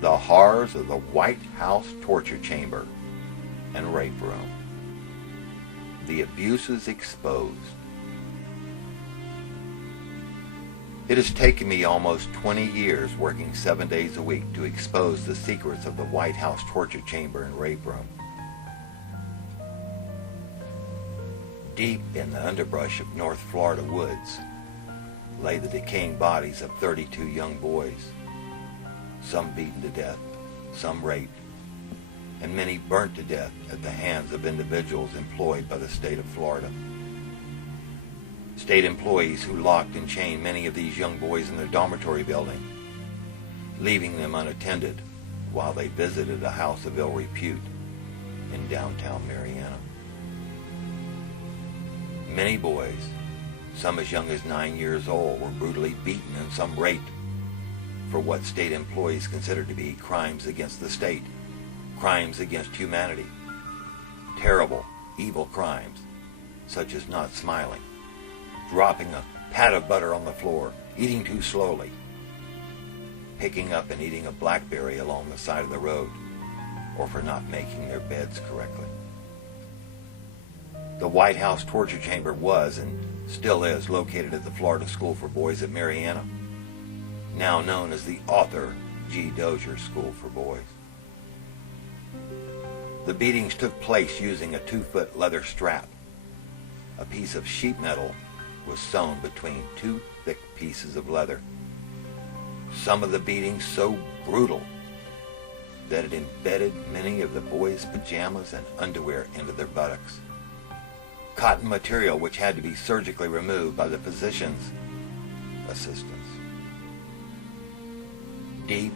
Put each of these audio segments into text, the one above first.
The horrors of the White House torture chamber and rape room. The abuses exposed. It has taken me almost 20 years working 7 days a week to expose the secrets of the White House torture chamber and rape room. Deep in the underbrush of North Florida woods lay the decaying bodies of 32 young boys, some beaten to death, some raped, and many burnt to death at the hands of individuals employed by the state of Florida. State employees who locked and chained many of these young boys in their dormitory building, leaving them unattended while they visited a house of ill repute in downtown Marianna. Many boys, some as young as 9 years old, were brutally beaten and some raped for what state employees considered to be crimes against the state, crimes against humanity, terrible, evil crimes, such as not smiling, dropping a pat of butter on the floor, eating too slowly, picking up and eating a blackberry along the side of the road, or for not making their beds correctly. The White House torture chamber was and still is located at the Florida School for Boys at Marianna, now known as the Arthur G. Dozier School for Boys. The beatings took place using a 2-foot leather strap. A piece of sheet metal was sewn between 2 thick pieces of leather. Some of the beatings so brutal that it embedded many of the boys' pajamas and underwear into their buttocks. Cotton material which had to be surgically removed by the physician's assistants. Deep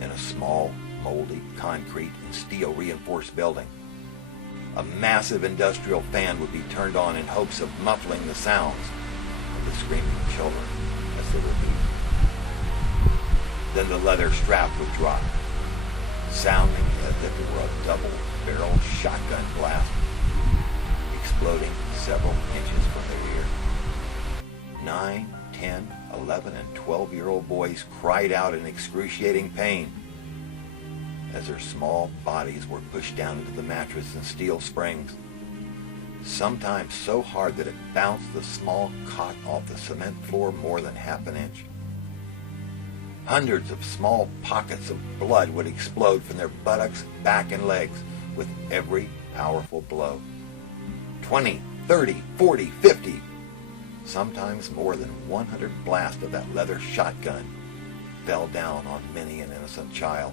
in a small, moldy, concrete and steel reinforced building, a massive industrial fan would be turned on in hopes of muffling the sounds of the screaming children as they were beaten. Then the leather strap would drop, sounding as if it were a double-barreled shotgun blast, exploding several inches from their ear. 9, 10, 11, and 12-year-old boys cried out in excruciating pain as their small bodies were pushed down into the mattress and steel springs, sometimes so hard that it bounced the small cot off the cement floor more than half an inch. Hundreds of small pockets of blood would explode from their buttocks, back, and legs with every powerful blow. 20, 30, 40, 50, sometimes more than 100 blasts of that leather shotgun fell down on many an innocent child.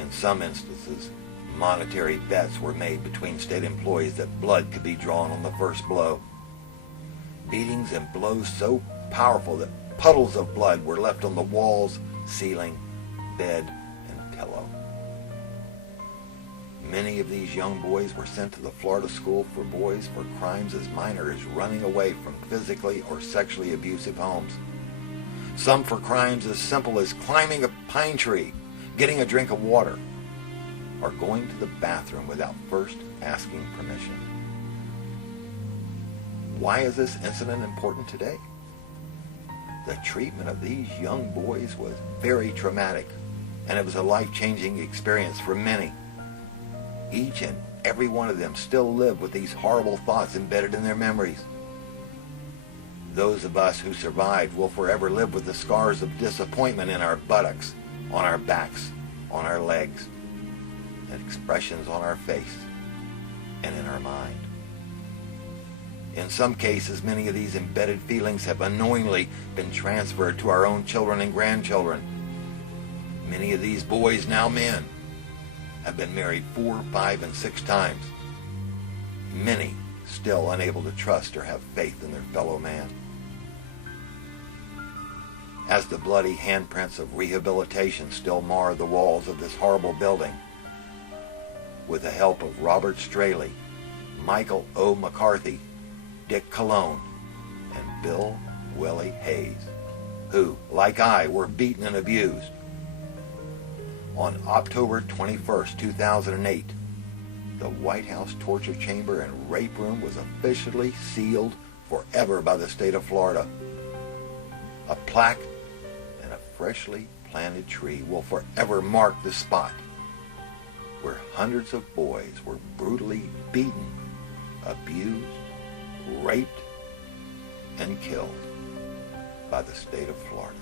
In some instances, monetary bets were made between state employees that blood could be drawn on the first blow. Beatings and blows so powerful that puddles of blood were left on the walls, ceiling, bed, and pillow. Many of these young boys were sent to the Florida School for Boys for crimes as minor as running away from physically or sexually abusive homes. Some for crimes as simple as climbing a pine tree, getting a drink of water, or going to the bathroom without first asking permission. Why is this incident important today? The treatment of these young boys was very traumatic, and it was a life-changing experience for many. Each and every one of them still live with these horrible thoughts embedded in their memories. Those of us who survived will forever live with the scars of disappointment in our buttocks, on our backs, on our legs, and expressions on our face and in our mind. In some cases, many of these embedded feelings have unknowingly been transferred to our own children and grandchildren. Many of these boys, now men, have been married 4, 5, and 6 times. Many still unable to trust or have faith in their fellow man. As the bloody handprints of rehabilitation still mar the walls of this horrible building, with the help of Robert Straley, Michael O. McCarthy, Dick Colon, and Bill Willie Hayes, who, like I, were beaten and abused. On October 21st, 2008, the White House torture chamber and rape room was officially sealed forever by the state of Florida. A plaque and a freshly planted tree will forever mark the spot where hundreds of boys were brutally beaten, abused, raped, and killed by the state of Florida.